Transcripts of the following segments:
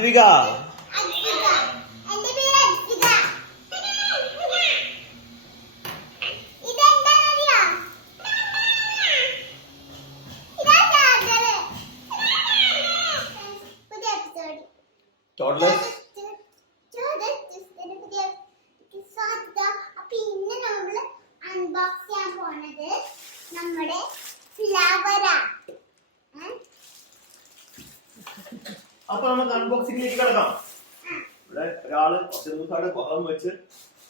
അദ്വിക അപ്പൊ നമുക്ക് അൺബോക്സിംഗിലേക്ക് കിടക്കാം. ഇവിടെ ഒരാള് 10 ദിവസമായിട്ട് ബഹളം വെച്ച്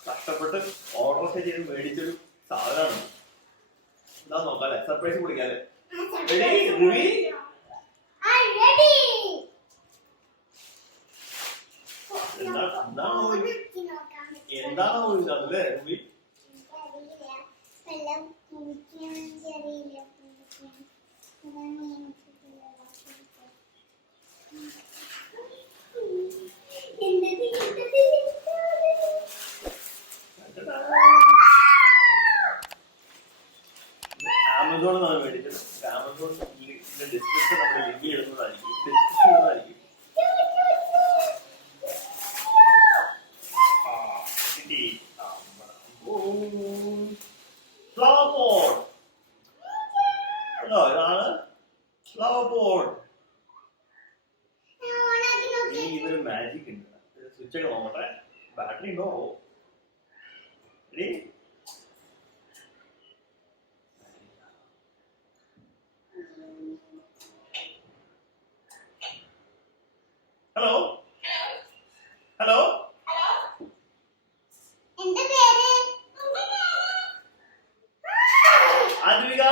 കഷ്ടപ്പെട്ട് ഓർഡർ ചെയ്ത് മേടിച്ചൊരു സാധനമാണ്. എന്താ നോക്കാല്ലേ, സർപ്രൈസ് കൊടുക്കാല്ലേ. എന്താണോ അല്ലേ റുബി? ആമസോണിന്നാണ് മേടിച്ചത്. ആമസോൺ ഡിസ്ക്രിപ്ഷൻ നമ്മൾ ലിങ്ക് ചെയ്യുന്നതായിരിക്കും. Flower pot. ഇതാണ് ഫ്ലവർ പോട്ട്. ഇതൊരു മാജിക് ഉണ്ട്. സ്വിച്ച് ഒക്കെ നോക്കട്ടെ, ബാറ്ററി ഉണ്ടോ? Hello hello, Advika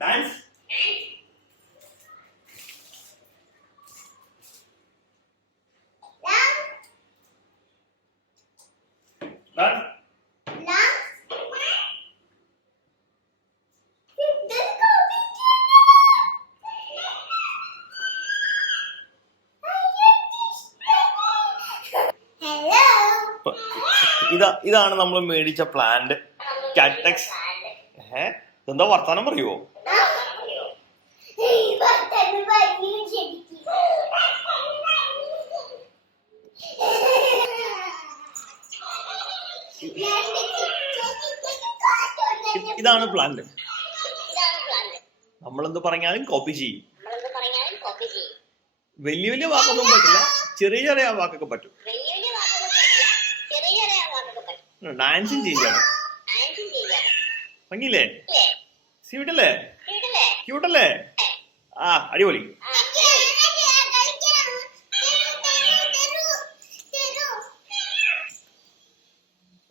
dance. ഇതാണ് നമ്മൾ മേടിച്ച പ്ലാന്റ്, കാറ്റക്സ്. എന്താ വർത്താനം പറയുവോ? ഇതാണ് പ്ലാന്റ്. നമ്മളെന്ത് പറഞ്ഞാലും കോപ്പി ചെയ്യും. വലിയ വലിയ വാക്കൊന്നും പറ്റില്ല, ചെറിയ ചെറിയ വാക്കൊക്കെ പറ്റും. ഡാൻസും ചെയ്യാണ്. ഭംഗിയില്ലേ? സ്വീറ്റല്ലേ? ക്യൂട്ടല്ലേ? ആ, അടിപൊളി.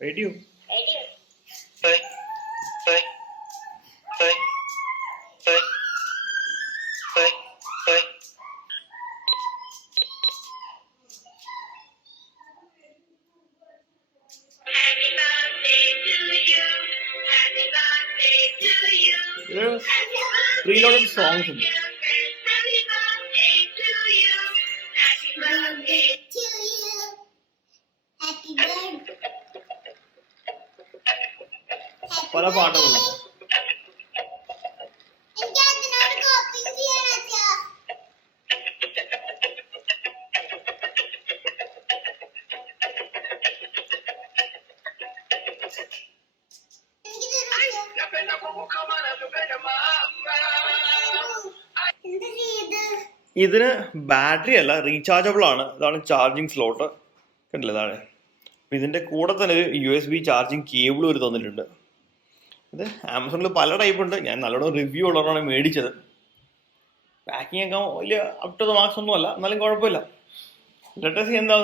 റേഡിയോ preloaded songs ഉണ്ട്. പല പാട്ടുകളുണ്ട്. ഇതിന് ബാറ്ററി അല്ല, റീചാർജബിൾ ആണ്. ഇതാണ് ചാർജിങ് സ്ലോട്ട്, കണ്ടില്ലേ താഴെ. അപ്പം ഇതിൻ്റെ കൂടെ തന്നെ ഒരു USB ചാർജിങ് കേബിളും ഒരു തന്നിട്ടുണ്ട്. ഇത് ആമസോണിൽ പല ടൈപ്പ് ഉണ്ട്. ഞാൻ നല്ലോണം റിവ്യൂ ഉള്ളവരാണ് മേടിച്ചത്. പാക്കിംഗ് ഒക്കെ വലിയ അപ് ടു ദ മാർക്സ് ഒന്നും അല്ല, എന്നാലും കുഴപ്പമില്ല. ലെറ്റസ് എന്താ